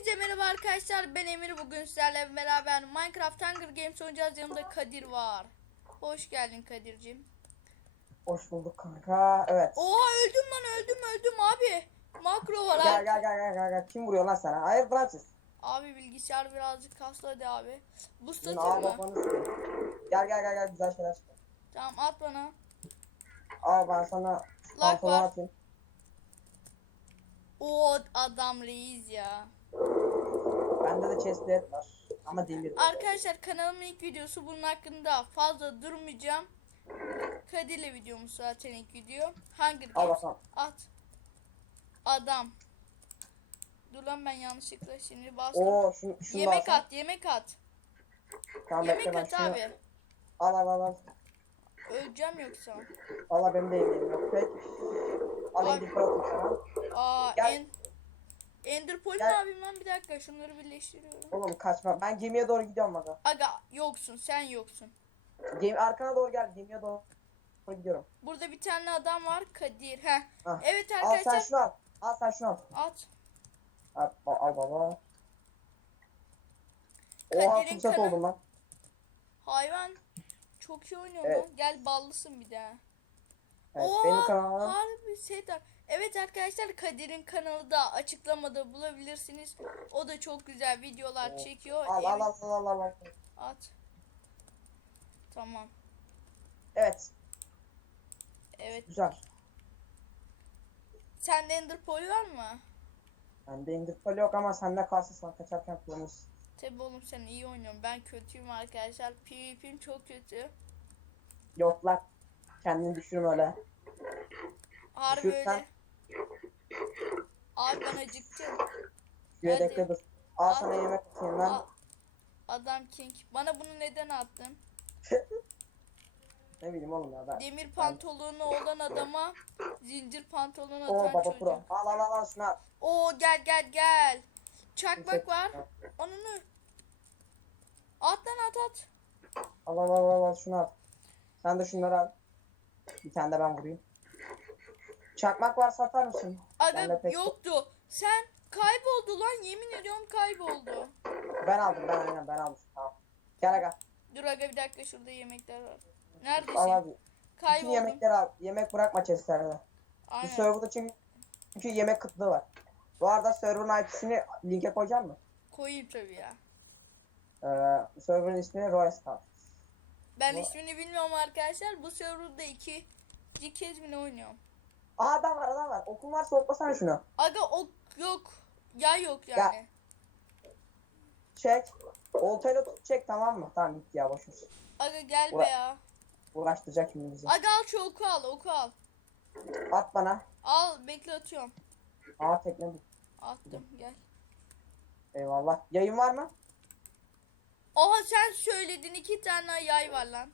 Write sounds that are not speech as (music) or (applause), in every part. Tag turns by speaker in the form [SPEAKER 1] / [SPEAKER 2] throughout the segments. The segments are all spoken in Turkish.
[SPEAKER 1] Hepinize merhaba arkadaşlar. Ben Emir. Bugün sizlerle beraber Minecraft Hunger Games oynayacağız. Yanımda Kadir var. Hoş geldin Kadir'cim.
[SPEAKER 2] Hoş bulduk kanka. Evet.
[SPEAKER 1] Oha öldüm lan öldüm öldüm abi. Makro var
[SPEAKER 2] Gel
[SPEAKER 1] abi.
[SPEAKER 2] gel gel gel gel. gel. Kim vuruyor lan sana? Hayır siz.
[SPEAKER 1] Abi bilgisayar birazcık kaslı hadi abi. Bu
[SPEAKER 2] Sizin
[SPEAKER 1] statü
[SPEAKER 2] ağ
[SPEAKER 1] mı?
[SPEAKER 2] babanız. Gel gel gel gel güzel şeyler çıkar.
[SPEAKER 1] Tamam at bana.
[SPEAKER 2] Al ben sana
[SPEAKER 1] Like var.
[SPEAKER 2] atayım.
[SPEAKER 1] O adam reis ya.
[SPEAKER 2] Bende de chest plate var. Ama demir.
[SPEAKER 1] Arkadaşlar kanalımın ilk videosu bunun hakkında fazla durmayacağım. Kadir'le videomuz zaten ilk video.
[SPEAKER 2] Al
[SPEAKER 1] Games. At. Adam. Dur lan ben yanlışlıkla şimdi bastım.
[SPEAKER 2] Oo şunu, şunu
[SPEAKER 1] yemek
[SPEAKER 2] alsana.
[SPEAKER 1] at, yemek at.
[SPEAKER 2] Tamam
[SPEAKER 1] yemek
[SPEAKER 2] bekle ben
[SPEAKER 1] at
[SPEAKER 2] şunu.
[SPEAKER 1] abi.
[SPEAKER 2] Al al al al.
[SPEAKER 1] Öleceğim yoksa.
[SPEAKER 2] Valla benim de yemeğim yok pek. Al sana.
[SPEAKER 1] Aa,
[SPEAKER 2] Gel.
[SPEAKER 1] en Ender Pearl
[SPEAKER 2] Gel.
[SPEAKER 1] mi abim lan bir dakika şunları birleştiriyorum.
[SPEAKER 2] Oğlum kaçma. Ben gemiye doğru gidiyorum aga.
[SPEAKER 1] Aga yoksun sen yoksun.
[SPEAKER 2] Gemi arkana doğru gel. Gemiye doğru gidiyorum.
[SPEAKER 1] Burada bir tane adam var Kadir. Heh.
[SPEAKER 2] Ah.
[SPEAKER 1] Evet
[SPEAKER 2] Al sen
[SPEAKER 1] arkadaşlar
[SPEAKER 2] şunu al. Al sen şunu al.
[SPEAKER 1] at.
[SPEAKER 2] Al, al, al baba. Oha
[SPEAKER 1] Kadir'in
[SPEAKER 2] fırsat
[SPEAKER 1] kana-
[SPEAKER 2] oldum lan.
[SPEAKER 1] Hayvan çok iyi oynuyor
[SPEAKER 2] Evet.
[SPEAKER 1] lan. Gel ballısın bir daha.
[SPEAKER 2] Evet, benim kanalım.
[SPEAKER 1] Harbi Sedat. Evet arkadaşlar Kadir'in kanalı da açıklamada bulabilirsiniz. O da çok güzel videolar çekiyor.
[SPEAKER 2] Al al al al al al.
[SPEAKER 1] At. Tamam.
[SPEAKER 2] Evet
[SPEAKER 1] Evet.
[SPEAKER 2] güzel.
[SPEAKER 1] Sende Ender Pearl var mı?
[SPEAKER 2] Bende indir pal yok ama sende kalsın sana kaçarken kullanırsın.
[SPEAKER 1] Tabi oğlum sen iyi oynuyorsun. Ben kötüyüm arkadaşlar. PvP'm çok kötü.
[SPEAKER 2] Yok lan. Kendini düşürme öyle.
[SPEAKER 1] Harbi
[SPEAKER 2] Düşürsen-
[SPEAKER 1] öyle. Abi ben acıktım.
[SPEAKER 2] Şuraya
[SPEAKER 1] Hadi.
[SPEAKER 2] bekle dur. Al sana yemek atayım ben.
[SPEAKER 1] Aa, Adam King. Bana bunu neden attın? (laughs)
[SPEAKER 2] Ne bileyim oğlum ya ben.
[SPEAKER 1] Demir pantolonu olan adama zincir pantolon
[SPEAKER 2] Oo
[SPEAKER 1] atan
[SPEAKER 2] baba
[SPEAKER 1] çocuk.
[SPEAKER 2] pro. Al al al al şunu al.
[SPEAKER 1] Oo gel gel gel. Çakmak var. Onunu. At lan at at.
[SPEAKER 2] Al al al al al şunu al. Sen de şunları al. Bir tane de ben vurayım. Çakmak var satar mısın? Pek-
[SPEAKER 1] yoktu. Sen kayboldu lan yemin ediyorum kayboldu.
[SPEAKER 2] Ben aldım ben aynen ben almışım tamam. Gel aga.
[SPEAKER 1] Dur aga bir dakika şurada yemekler var.
[SPEAKER 2] Al
[SPEAKER 1] Neredesin?
[SPEAKER 2] abi. Bütün
[SPEAKER 1] Kayboldum.
[SPEAKER 2] yemekleri al. Yemek bırakma chestlerde. Bu
[SPEAKER 1] Aynen.
[SPEAKER 2] serverda çünkü, çünkü yemek kıtlığı var. Bu arada server'ın IP'sini linke koyacağım mı?
[SPEAKER 1] Koyayım tabii ya.
[SPEAKER 2] Ee, server'ın ismi Royce Star.
[SPEAKER 1] Ben
[SPEAKER 2] Bu-
[SPEAKER 1] ismini bilmiyorum arkadaşlar. Bu serverda iki, iki kez mi oynuyorum?
[SPEAKER 2] Adam var adam var. Okun varsa oklasana şunu.
[SPEAKER 1] Aga ok yok. Ya yok yani.
[SPEAKER 2] Çek. Oltayla çek tamam mı? Tamam gitti ya boşver.
[SPEAKER 1] Aga gel be
[SPEAKER 2] Ura-
[SPEAKER 1] ya.
[SPEAKER 2] Uğraştıracak şimdi bizi.
[SPEAKER 1] Aga al şu oku al oku al.
[SPEAKER 2] At bana.
[SPEAKER 1] Al bekle atıyorum.
[SPEAKER 2] Aa tekne.
[SPEAKER 1] Attım gel.
[SPEAKER 2] Eyvallah. Yayın var mı?
[SPEAKER 1] Oha sen söyledin iki tane yay var lan.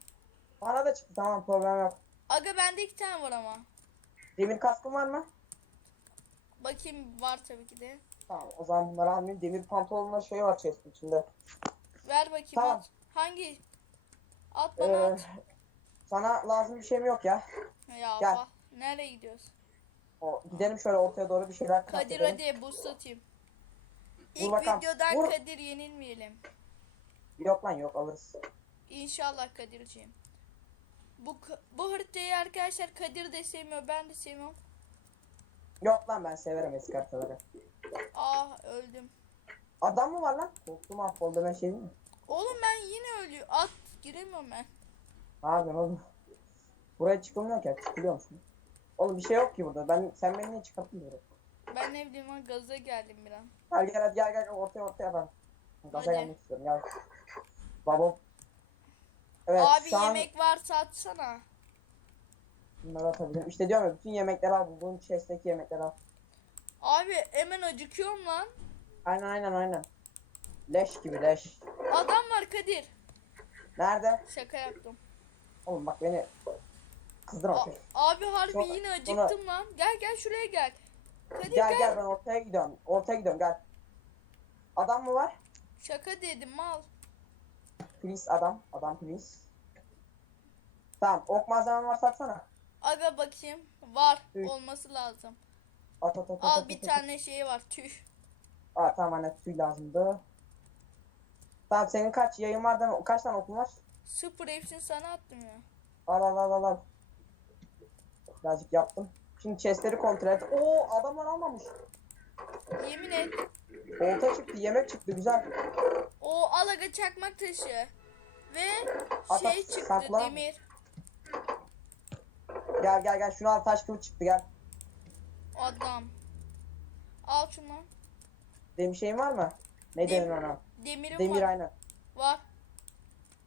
[SPEAKER 2] Bana da çıktı tamam problem yok.
[SPEAKER 1] Aga bende iki tane var ama.
[SPEAKER 2] Demir kaskın var mı?
[SPEAKER 1] Bakayım var tabii ki de.
[SPEAKER 2] Tamam o zaman bunları almayayım. Demir pantolonla şey var chest'in içinde.
[SPEAKER 1] Ver bakayım
[SPEAKER 2] Tamam.
[SPEAKER 1] at. Hangi? At bana
[SPEAKER 2] Ee,
[SPEAKER 1] at.
[SPEAKER 2] sana lazım bir şeyim yok ya.
[SPEAKER 1] Ya
[SPEAKER 2] gel.
[SPEAKER 1] bak. Nereye gidiyoruz?
[SPEAKER 2] O, gidelim şöyle ortaya doğru bir şeyler craft
[SPEAKER 1] Kadir
[SPEAKER 2] edelim.
[SPEAKER 1] hadi boost atayım.
[SPEAKER 2] Vur
[SPEAKER 1] İlk
[SPEAKER 2] bakalım.
[SPEAKER 1] videodan
[SPEAKER 2] Vur.
[SPEAKER 1] Kadir yenilmeyelim.
[SPEAKER 2] Yok lan yok alırız.
[SPEAKER 1] İnşallah Kadir'ciğim. Bu bu haritayı arkadaşlar Kadir de sevmiyor, ben de sevmiyorum.
[SPEAKER 2] Yok lan ben severim eski haritaları.
[SPEAKER 1] Ah öldüm.
[SPEAKER 2] Adam mı var lan? Korktum mahvoldu ben şey değil mi?
[SPEAKER 1] Oğlum ben yine ölüyor. At giremiyorum ben.
[SPEAKER 2] Ne yapıyorsun oğlum? Buraya çıkılmıyor ki. Çıkılıyor musun? Oğlum bir şey yok ki burada. Ben sen beni niye çıkarttın böyle?
[SPEAKER 1] Ben ne bileyim lan gaza geldim bir an.
[SPEAKER 2] Gel gel hadi gel gel ortaya ortaya ben. Gaza
[SPEAKER 1] Hadi.
[SPEAKER 2] gelmek istiyorum gel. Baba. Evet
[SPEAKER 1] Abi
[SPEAKER 2] şu an
[SPEAKER 1] yemek varsa atsana.
[SPEAKER 2] bunları atabilirim. İşte diyorum ya bütün yemekleri al. Bulduğun chest'teki yemekleri al.
[SPEAKER 1] Abi hemen acıkıyorum lan.
[SPEAKER 2] Aynen aynen aynen. Leş gibi leş.
[SPEAKER 1] Adam var Kadir.
[SPEAKER 2] Nerede?
[SPEAKER 1] Şaka yaptım.
[SPEAKER 2] Oğlum bak beni kızdırma.
[SPEAKER 1] A- abi harbi
[SPEAKER 2] Sonra-
[SPEAKER 1] yine acıktım lan. Gel gel şuraya gel. Kadir
[SPEAKER 2] Gel
[SPEAKER 1] gel.
[SPEAKER 2] gel ben ortaya gidiyorum. Ortaya gidiyorum gel. Adam mı var?
[SPEAKER 1] Şaka dedim mal.
[SPEAKER 2] Please adam. Adam please. Tamam ok malzemen var satsana.
[SPEAKER 1] Aga bakayım. Var
[SPEAKER 2] Tüh.
[SPEAKER 1] olması lazım.
[SPEAKER 2] At at at at.
[SPEAKER 1] Al
[SPEAKER 2] at,
[SPEAKER 1] bir
[SPEAKER 2] at, at.
[SPEAKER 1] tane şey var tüh.
[SPEAKER 2] Aa tamam anne tüy lazımdı. Tamam senin kaç yayın var değil mi? Kaç tane okun var?
[SPEAKER 1] Sıfır hepsini sana attım ya.
[SPEAKER 2] Al al al al al. Birazcık yaptım. Şimdi chestleri kontrol et. Oo adamlar almamış.
[SPEAKER 1] Yemin et.
[SPEAKER 2] Olta çıktı, yemek çıktı güzel.
[SPEAKER 1] O alaga çakmak taşı. Ve
[SPEAKER 2] At,
[SPEAKER 1] şey çıktı
[SPEAKER 2] sakla.
[SPEAKER 1] demir.
[SPEAKER 2] Gel gel gel şunu al taş kılıç çıktı gel.
[SPEAKER 1] Adam. Al şunu.
[SPEAKER 2] Benim şeyin var mı? Ne
[SPEAKER 1] Dem-
[SPEAKER 2] denir ona?
[SPEAKER 1] Demirim
[SPEAKER 2] Demir
[SPEAKER 1] var.
[SPEAKER 2] aynen.
[SPEAKER 1] Var.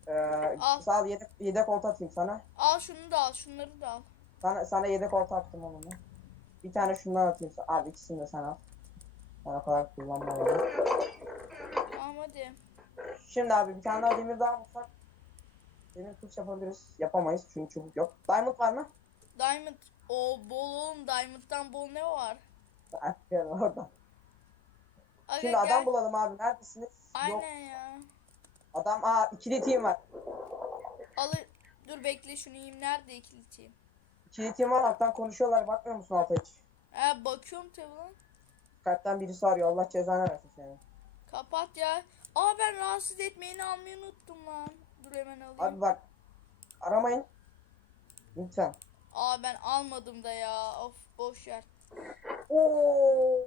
[SPEAKER 2] Ee,
[SPEAKER 1] Al.
[SPEAKER 2] sağ ol yedek, yedek olta atayım sana.
[SPEAKER 1] Al şunu da al. Şunları da al.
[SPEAKER 2] Sana, sana yedek olta attım onu. Bir tane şundan atayım. Abi ikisini de sen al. O kadar kullanmadım.
[SPEAKER 1] Tamam hadi.
[SPEAKER 2] Şimdi abi bir tane daha demir daha bulsak. Demir kılıç yapabiliriz. Yapamayız çünkü çubuk yok. Diamond var mı?
[SPEAKER 1] Diamond. O bol oğlum. Diamond'dan bol ne var?
[SPEAKER 2] Gel orada.
[SPEAKER 1] Aga
[SPEAKER 2] Şimdi
[SPEAKER 1] gel.
[SPEAKER 2] adam bulalım abi. Neredesiniz? Yok.
[SPEAKER 1] Aynen ya.
[SPEAKER 2] Adam aa ikili team var.
[SPEAKER 1] Alır. Dur bekle şunu yiyeyim. Nerede ikiliteyim?
[SPEAKER 2] İkili team var alttan konuşuyorlar. Bakmıyor musun alta hiç?
[SPEAKER 1] He bakıyorum tabi lan.
[SPEAKER 2] Kalpten birisi arıyor. Allah cezanı versin seni.
[SPEAKER 1] Kapat ya. Aa ben rahatsız etmeyeni almayı unuttum lan. Dur hemen alayım.
[SPEAKER 2] Abi bak. Aramayın. Lütfen.
[SPEAKER 1] Aa ben almadım da ya. Of boş ver.
[SPEAKER 2] Oo.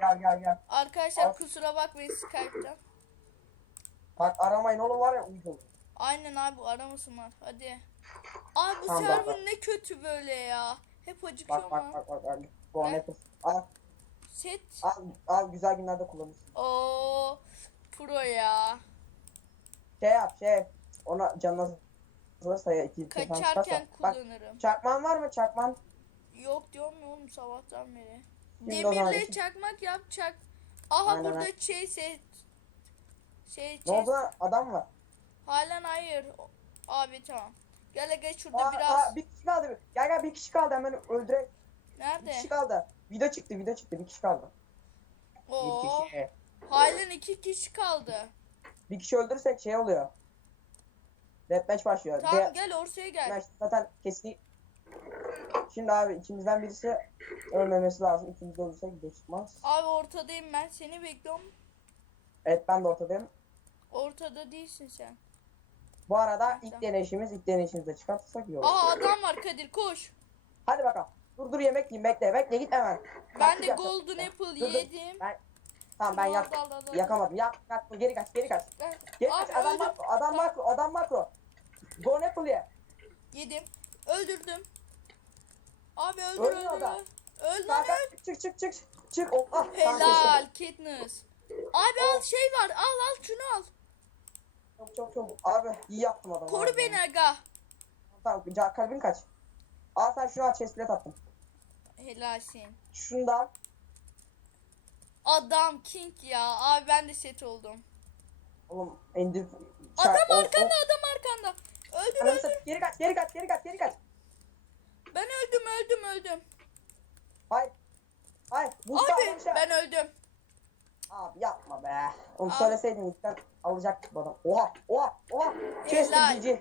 [SPEAKER 2] Gel gel gel.
[SPEAKER 1] Arkadaşlar
[SPEAKER 2] Al.
[SPEAKER 1] kusura bakmayın Skype'tan.
[SPEAKER 2] Bak aramayın oğlum var ya uygun.
[SPEAKER 1] Aynen abi aramasınlar. Hadi. Abi bu
[SPEAKER 2] Tamam,
[SPEAKER 1] server
[SPEAKER 2] bak,
[SPEAKER 1] ne kötü böyle ya. Hep
[SPEAKER 2] Bak
[SPEAKER 1] acıkıyorum
[SPEAKER 2] bak bak bak. bak.
[SPEAKER 1] Gel.
[SPEAKER 2] Apple. Al,
[SPEAKER 1] Set.
[SPEAKER 2] al, al güzel günlerde kullanırsın.
[SPEAKER 1] Oo pro ya.
[SPEAKER 2] Şey yap şey. Ona canına hazırsa ya iki
[SPEAKER 1] Kaçarken.
[SPEAKER 2] Bak
[SPEAKER 1] kullanırım.
[SPEAKER 2] çakman var mı çakman?
[SPEAKER 1] Yok diyorum ya oğlum sabahtan beri.
[SPEAKER 2] Şimdi o zaman
[SPEAKER 1] Demirle
[SPEAKER 2] iki-
[SPEAKER 1] çakmak yapacak. Aha
[SPEAKER 2] Aynen,
[SPEAKER 1] burada
[SPEAKER 2] aynen.
[SPEAKER 1] şey set. Şey
[SPEAKER 2] Ne oldu lan? Adam var.
[SPEAKER 1] Halen hayır. Abi tamam. Gel gel şurada
[SPEAKER 2] Aa,
[SPEAKER 1] biraz.
[SPEAKER 2] aa, bir kişi kaldı. Gel gel bir kişi kaldı hemen öldürek. Bir
[SPEAKER 1] Nerede?
[SPEAKER 2] kişi kaldı. Video çıktı video çıktı bir kişi kaldı. Bir
[SPEAKER 1] Oo.
[SPEAKER 2] kişi.
[SPEAKER 1] Halen iki kişi kaldı.
[SPEAKER 2] Bir kişi öldürürsek şey oluyor. Deathmatch başlıyor.
[SPEAKER 1] Tamam
[SPEAKER 2] De-
[SPEAKER 1] gel ortaya gel.
[SPEAKER 2] Deathmatch zaten kesin. Şimdi abi ikimizden birisi ölmemesi lazım. İkimiz de ölürsek video çıkmaz.
[SPEAKER 1] Abi ortadayım ben. Seni bekliyorum.
[SPEAKER 2] Evet ben de ortadayım.
[SPEAKER 1] Ortada değilsin sen.
[SPEAKER 2] Bu arada ilk deneyişimiz ilk deneyişimizde çıkartırsak iyi olur.
[SPEAKER 1] Aa adam var Kadir koş.
[SPEAKER 2] Hadi bakalım. Dur dur yemek yiyeyim bekle bekle gitme hemen.
[SPEAKER 1] Ben de golden apple
[SPEAKER 2] Dur,
[SPEAKER 1] yedim.
[SPEAKER 2] Ben... Tamam ben yak yakamadım. Yak yak geri kaç geri kaç. Geri kaç adam
[SPEAKER 1] öldüm.
[SPEAKER 2] makro adam makro adam makro. Go Apple ye.
[SPEAKER 1] Yedim. Öldürdüm. Abi öldür öldür.
[SPEAKER 2] adam.
[SPEAKER 1] Öl lan
[SPEAKER 2] Kanka
[SPEAKER 1] öl.
[SPEAKER 2] çık çık çık çık. Oh, ah.
[SPEAKER 1] Helal Katniss. Abi al şey var. Al al şunu al.
[SPEAKER 2] Çok çok çok. Abi iyi yaptım adamı.
[SPEAKER 1] Koru
[SPEAKER 2] abi.
[SPEAKER 1] beni aga.
[SPEAKER 2] Tamam kalbin kaç. Al sen şunu al chest plate attım.
[SPEAKER 1] Helalsin.
[SPEAKER 2] Şunu da al.
[SPEAKER 1] Adam king ya. Abi ben de set oldum.
[SPEAKER 2] Oğlum indi.
[SPEAKER 1] Adam arkanda adam arkanda. Öldür.
[SPEAKER 2] satayım. Geri kaç geri kaç geri kaç geri kaç.
[SPEAKER 1] Ben öldüm öldüm öldüm.
[SPEAKER 2] Hayır. Hayır. Bu
[SPEAKER 1] Abi
[SPEAKER 2] şey.
[SPEAKER 1] ben öldüm.
[SPEAKER 2] Abi yapma be. Oğlum
[SPEAKER 1] Abi.
[SPEAKER 2] söyleseydin ilkten alacaktık bu adam. Oha oha oha. Chest
[SPEAKER 1] Helal.
[SPEAKER 2] GG.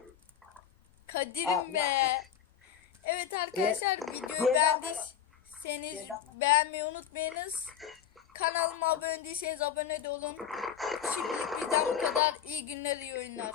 [SPEAKER 1] Kadir'im
[SPEAKER 2] Abi,
[SPEAKER 1] be. Evet arkadaşlar videoyu
[SPEAKER 2] Diğer-
[SPEAKER 1] beğendiyseniz
[SPEAKER 2] Diğer-
[SPEAKER 1] beğenmeyi unutmayınız. Kanalıma abone değilseniz abone de olun. Şimdilik bizden bu kadar. İyi günler iyi oyunlar.